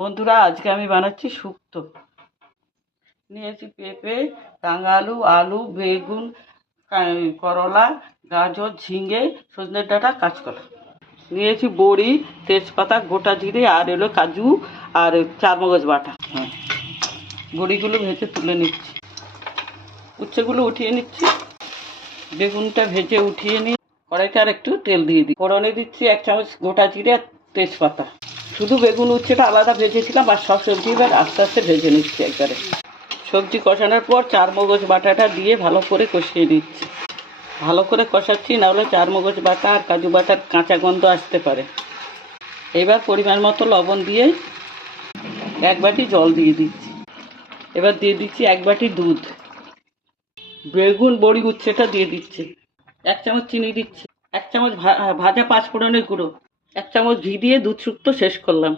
বন্ধুরা, আজকে আমি বানাচ্ছি শুক্তো। নিয়েছি পেঁপে, রাঙা আলু, আলু, বেগুন, করলা, গাজর, ঝিঙে, সজনের ডাঁটা, কাঁচকলা। নিয়েছি বড়ি, তেজপাতা, গোটা জিরে আর কাজু আর চারমগজ বাটা। বড়িগুলো ভেজে তুলে নিচ্ছি, উচ্ছেগুলো উঠিয়ে নিচ্ছি, বেগুনটা ভেজে উঠিয়ে নিই। কড়াইতে আর একটু তেল দিয়ে দিই, ফোড়নে দিচ্ছি 1 চামচ গোটা জিরে আর তেজপাতা। শুধু বেগুন উচ্ছেটা আলাদা ভেজেছিলাম, আর সব সবজি এবার আস্তে আস্তে ভেজে নিচ্ছি একবারে। সবজি কষানোর পর চারমগজ বাটাটা দিয়ে ভালো করে কষিয়ে নিচ্ছি। ভালো করে কষাচ্ছি, নাহলে চারমগজ বাটা আর কাজু বাটার কাঁচা গন্ধ আসতে পারে। এবার পরিমাণ মতো লবণ দিয়ে 1 বাটি জল দিয়ে দিচ্ছি। এবার দিয়ে দিচ্ছি 1 বাটি দুধ। বেগুন বড়ি উচ্ছেটা দিয়ে দিচ্ছি। 1 চামচ চিনি দিচ্ছি। 1 চামচ ভাজা পাঁচফোড়নের গুঁড়ো। 1 চামচ ঘি দিয়ে দুধ শুক্তো শেষ করলাম।